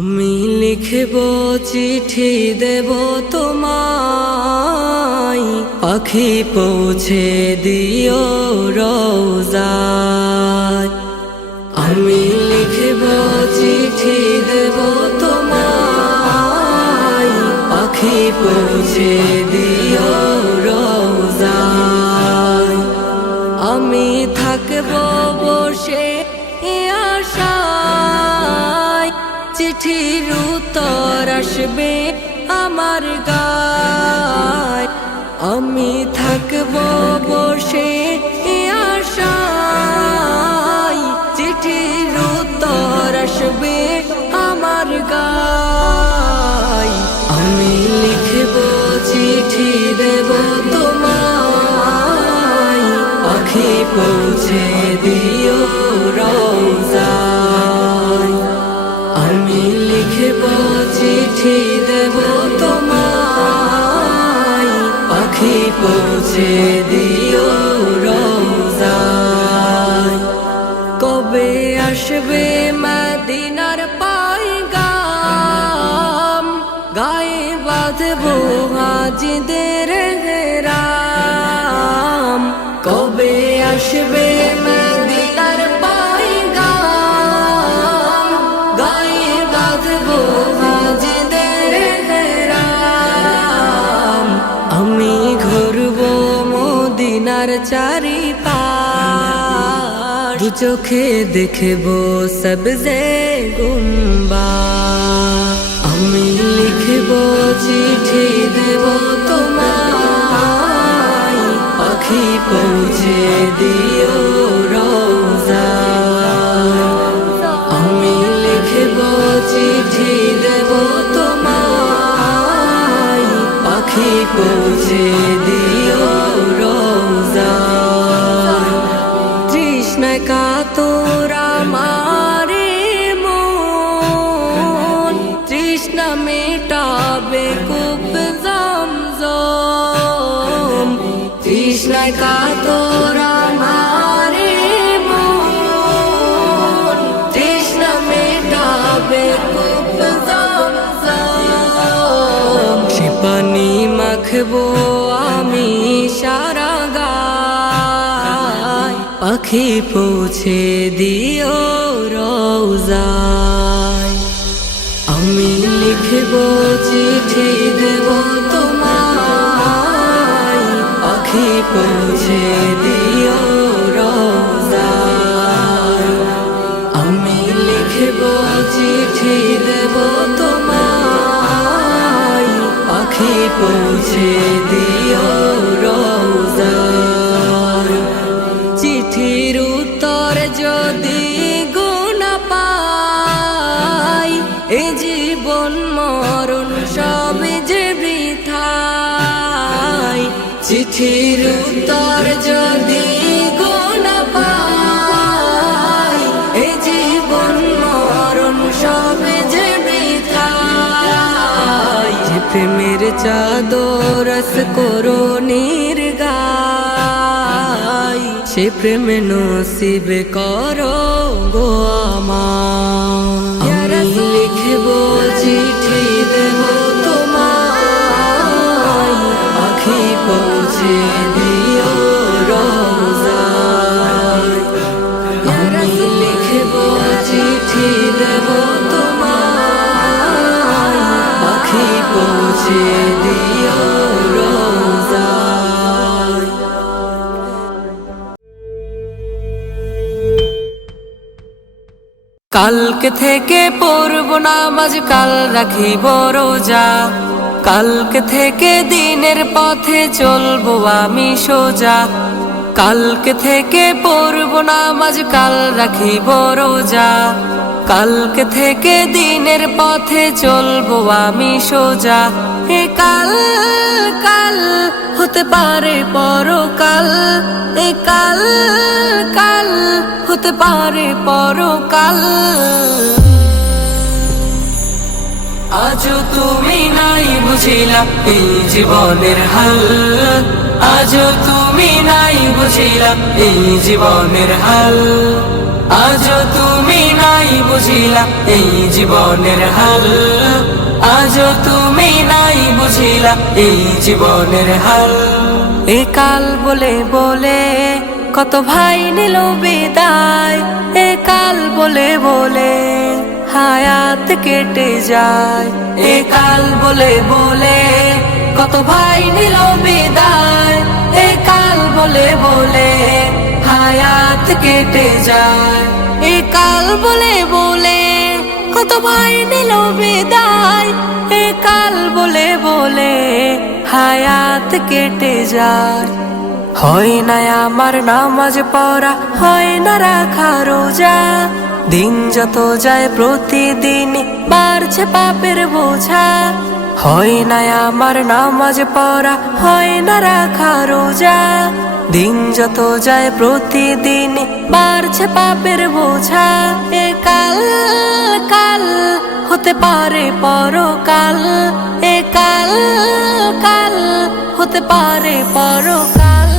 আমি লিখব চিঠি দেব তোমায়, পাখি পৌঁছে দিও রোজায়। আমি লিখব চিঠি দেব তোমায়, পাখি পৌঁছে দিও রোজায়। আমি থাকব বসে আশায়, চিঠির উত্তর আসবে আমার গায়। আমি থাকব বসে আশায়, চিঠির উত্তর আসবে আমার গায়। আমি লিখব চিঠি দেব তোমায়, পাখি পৌঁছে দিও রোজায়। আমি লিখব চিঠি দেব তোমায়, পাখি পৌঁছে দিও রোজায়। কবে আসবে মদিনার পয়গাম, গায়ে বাঁধব হাজিদের হেরাম। কবে আসবে মদিনার পয়গাম, গায়ে বাঁধব হাজিদের হেরাম। আমি ঘুরব মদিনার চারিপাশ, দু চোখে দেখব সবজে গুম্বাদ। আমি লিখব চিঠি দেব তোমায়, পাখি পৌঁছে দিও রোজায়। আমি লিখব চিঠি দেব তোমায়, পাখি পৌঁছে দিও রোজায়। তৃষ্ণায় কাতর আমারে মন, তৃষ্ণা মেটাবে কূপ জমজম। তৃষ্ণায় কাতর আমারে মন, তৃষ্ণা মেটাবে কূপ জমজম। সে পানি মাখবো আমি সারা গায়, পাখি পৌঁছে দিও রোজায়। আমি লিখব চিঠি দেব তোমায়, পাখি পৌঁছে দিও রোজায়। আমি লিখব চিঠি দেব তোমায়, পাখি পৌঁছে দিও রোজায়। চিঠির উত্তর যদি গো না পাই, এ জীবন মরণ সবে যে বৃথায়। চিঠির উত্তর যদি গো না পাই, এ জীবন মরণ সবে যে বৃথায়। যে প্রেমের চাদর রস করো নির্গায়, সে প্রেমে নসিব করো গো আমার। আমি লিখব চিঠি দেব তোমায়, পাখি পৌঁছে দিও রোজায়। আমি লিখব চিঠি দেব তোমায়, পাখি পৌঁছে দিও রোজায়। কালকে থেকে পড়ব নামাজ, কাল রাখিব রোজা। কালকে থেকে দিনের পথে চলবো আমি সোজা। কালকে থেকে পড়ব নামাজ, কাল রাখিব রোজা। কালকে থেকে দিনের পথে চলবো আমি সোজা। এ কাল কাল হতে পারে পরকাল, এ কাল কাল হতে পারে পরকাল। আজও তুমি নাই বুঝিলা এই জীবনের হাল, আজও তুমি নাই বুঝিলা এই জীবনের হাল। আজও তুমি নাই বুঝিলা এই জীবনের হাল, আজও তুমি নাই বুঝিলা এই জীবনের হাল। এ কাল বলে বলে কত ভাই নিল বিদায়, এ কাল বলে বলে হায়াত কেটে যায়। এ কাল বলে বলে কত ভাই নিল বিদায়, এ কাল বলে বলে হায়াত কেটে যায়। এ কাল বলে বলে কত ভাই নিল বিদায়, এ কাল বলে বলে হায়াত কেটে যায়। হয় না আমার নামাজ পড়া, হয় না রাখা রোজা, দিন যত যায় প্রতিদিন বাড়ছে পাপের বোঝা। হয় না আমার নামাজ পড়া, হয় না রাখা রোজা, দিন যত যায় প্রতিদিন বাড়ছে পাপের বোঝা। এ কাল কাল হতে পারে পরকাল, এ কাল কাল হতে পারে পরকাল।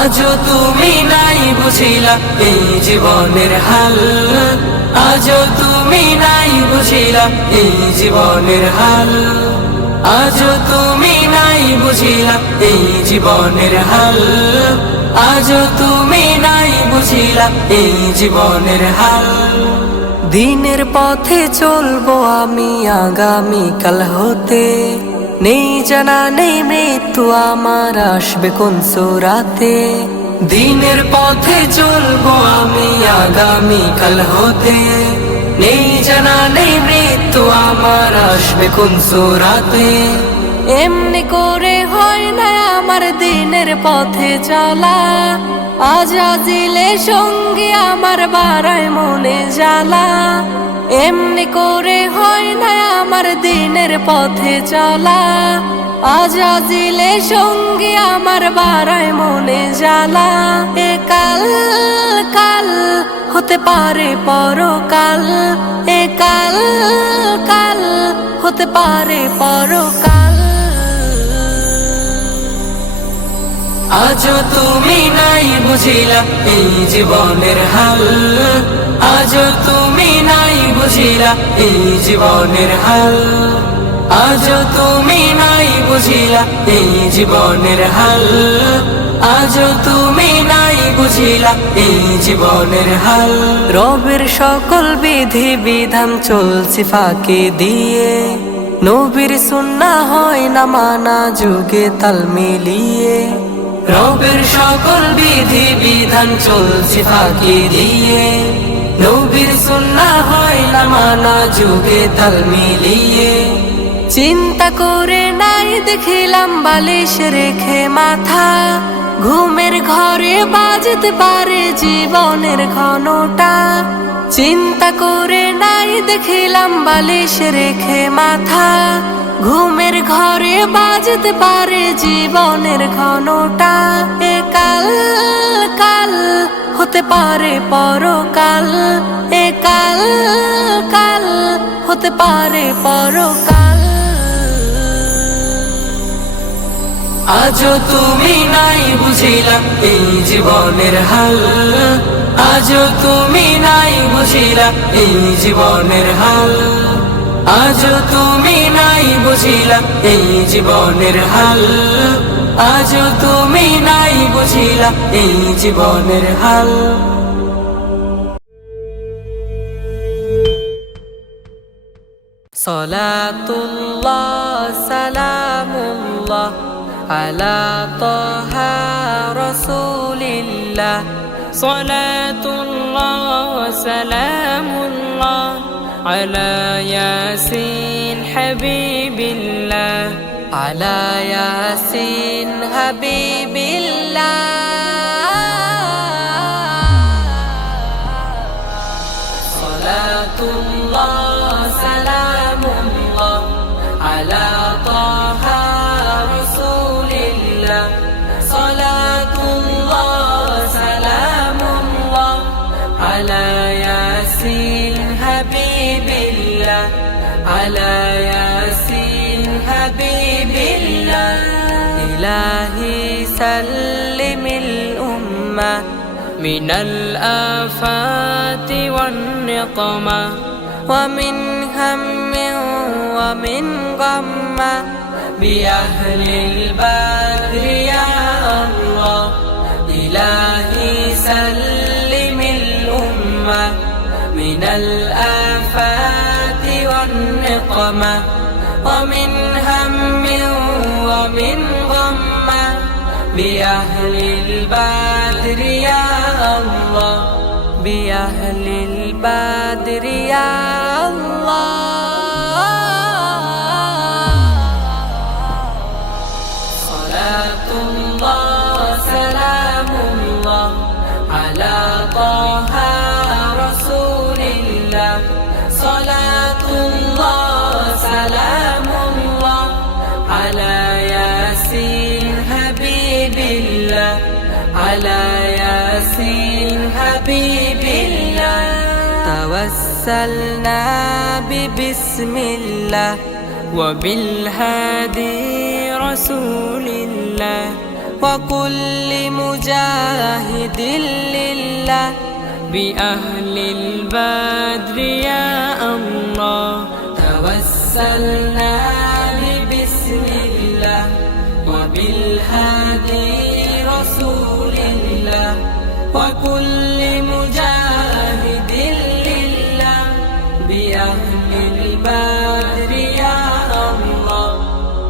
আজও তুমি নাই বুঝিলা এই জীবনের হাল, আজও তুমি নাই বুঝিলা এই জীবনের হাল, আজও তুমি নাই বুঝিলা এই জীবনের হাল, আজও তুমি নাই বুঝিলা এই জীবনের হাল। দিনের পথে চলবো আমি আগামীকাল হতে, নেই জানা নেই মৃত্যু আমার আসবে কোন সুরাতে। দিনের পথে চলবো আমি আগামীকাল হতে, নেই জানা নেই মৃত্যু আমার আসবে কোন সুরাতে। এমনি করে হয় না আমার দিনের পথে চলা, আজাজিলে সঙ্গী আমার বাড়ায় মনে জ্বালা। এমনি করে হয় না আমার দিনের পথে চলা, আজাজিলে সঙ্গী আমার বাড়ায় মনে জ্বালা। এ কাল কাল হতে পারে পরকাল, এ কাল কাল হতে পারে পরকাল। আজও তুমি নাই বুঝিলা এই জীবনের হাল, আজও তুমি নাই বুঝিলা এই জীবনের হাল, আজও তুমি নাই বুঝিলা এই জীবনের হাল, আজও তুমি নাই বুঝিলা এই জীবনের হাল। রবের সকল বিধি বিধান চলছে ফাঁকি দিয়ে, নবীর সুন্নাহ হয় না মানা যুগে তাল মিলিয়ে। রবের সকল বিধি বিধান চলছে ফাঁকি দিয়ে, নবীর সুন্নাহ হয় না মানা যুগে তাল মিলিয়ে। চিন্তা করে নাই দেখিলাম বালিশ রেখে মাথা, ঘুমের ঘরে বাজতে পারে জীবনের ঘনটা। চিন্তা করে নাই দেখিলাম বালিশ রেখে মাথা, ঘুমের ঘরে বাজতে পারে জীবনের ঘনটা। এ কাল কাল হতে পারে পরকাল, এ কাল কাল হতে পারে পরকাল। আজও তুমি নাই বুঝিলা এই জীবনের হাল, আজও তুমি নাই বুঝিলা এই জীবনের হাল, আজও তুমি নাই বুঝিলা এই জীবনের হাল, আজও তুমি নাই বুঝিলা এই জীবনের হাল। সালাতুল্লাহ সালামুল্লাহ আলা তাহা রাসূলিল্লাহ, সালাতুল্লাহ সালামুল্লাহ আলা ইয়াসিন হাবিবিল্লাহ, আলা ইয়াসিন হাবিবিল্লাহ। সালাতুল্লাহ সালামুল্লাহ আলা তাহা রাসূলিল্লাহ, সালাতুল্লাহ সালামুল্লাহ আলা ইয়াসিন হাবিবিল্লাহ, আলা ইয়াসিন হাবিবিল্লাহ। ইলাহি সাল্লিমিল الأمة من الآفات والنقمة ومن هم ومن غم بأهل البدر يا الله إلهي سلم الأمة من الآفات والنقمة ومن هم ومن غم بأهل البدر يا الله بأهل البدر يا الله صلاة الله سلام الله على طه رسول الله صلاة الله سلام الله على ياسين حبيب الله على ياسين حبيب الله توسلنا ببسم الله وبالهادي رسول الله وكل مجاهد لله بأهل البدر يا الله توسلنا ببسم الله وبالهادي رسول الله وكل مجاهد لله بأهل البدر يا الله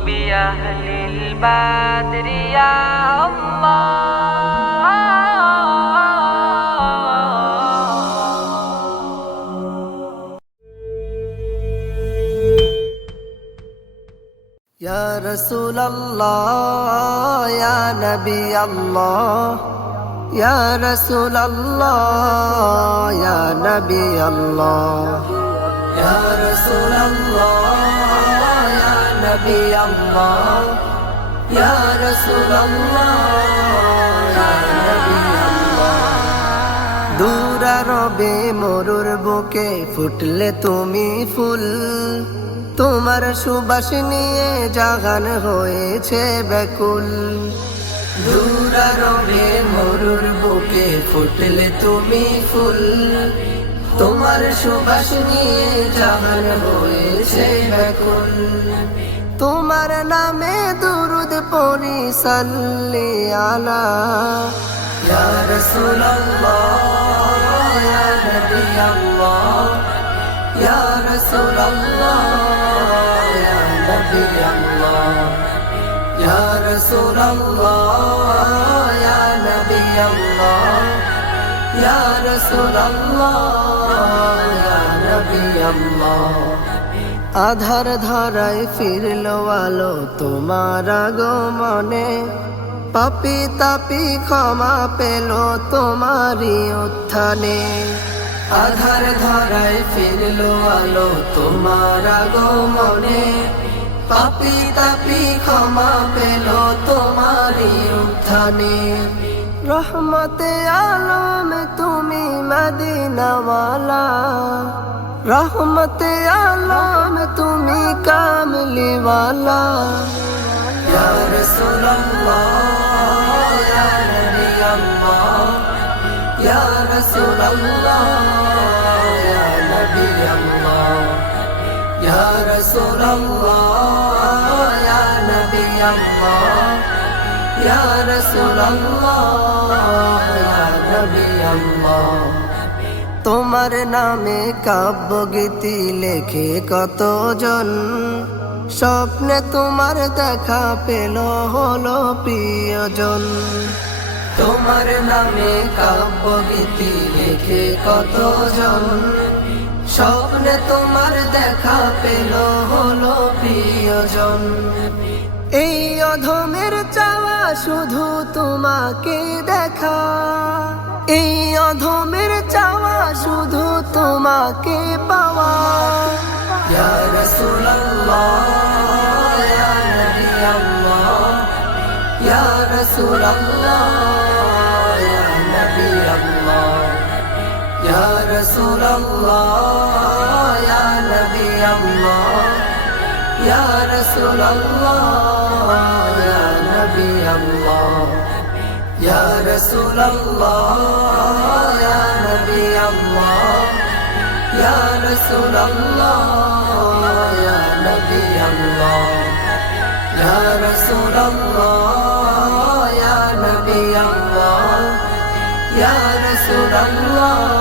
بأهل البدر يا الله يا رسول الله يا نبي الله يا رسول الله يا نبي الله يا رسول الله يا نبي الله يا رسول الله يا نبي الله দূর রবে মরুর বুকে ফুটলে তুমি ফুল তোমার সুবাস নিয়ে জাগান হয়েছে ব্যাকুল দূর রবে মরুর বুকে ফুটলে তুমি ফুল তোমার সুবাস নিয়ে জাগান হয়েছে ব্যাকুল তোমার নামে দুরুদ পড়ি সাল্লি আলা ইয়া রাসূলুল্লাহ ইয়া নবী আল্লাহ ইয়া রাসূলুল্লাহ ইয়া নবী আল্লাহ ইয়া রাসূলুল্লাহ ইয়া নবী আল্লাহ ইয়া রাসূলুল্লাহ ইয়া নবী আল্লাহ আধার ধারায় ফিরলো আলো তোমার আগমনে পাপী তাপী ক্ষমা পেল তোমারই উত্থানে আধার ধারায় ফিরলো আলো তোমার আগমনে পাপী তাপী ক্ষমা পেল তোমারই উত্থানে রহমতে আলম তুমি মদিনাওয়ালা রহমতে আলম তুমি কামলিওয়ালা ইয়া রাসূলুল্লাহ ইয়া নবী আল্লাহ ইয়া রাসূলুল্লাহ ইয়া নবী আল্লাহ ইয়া রাসূলুল্লাহ ইয়া নবী আল্লাহ ইয়া রাসূলুল্লাহ ইয়া নবী আল্লাহ তোমার নামে কাব্য গীতি লেখে কতজন স্বপ্নে তোমার দেখা পেল হলো প্রিয়জন তোমার নামে কাব্য গীতি লেখে কতজন স্বপ্নে তোমার দেখা পেল হলো প্রিয়জন এই অধমের চাওয়া শুধু তোমাকে দেখা এই অধমের চাওয়া শুধু তোমাকে পাওয়া ইয়া রাসূলুল্লাহ ইয়া নবী আল্লাহ ইয়া রাসূলুল্লাহ ইয়া নবী আল্লাহ ইয়া রাসূলুল্লাহ ইয়া নবী আল্লাহ ইয়া রাসূলুল্লাহ ইয়া নবী আল্লাহ Ya Rasulullah, Ya Nabi Allah, Ya Rasulullah, Ya Nabi Allah, Ya Rasulullah, Ya Nabi Allah, Ya Rasulullah.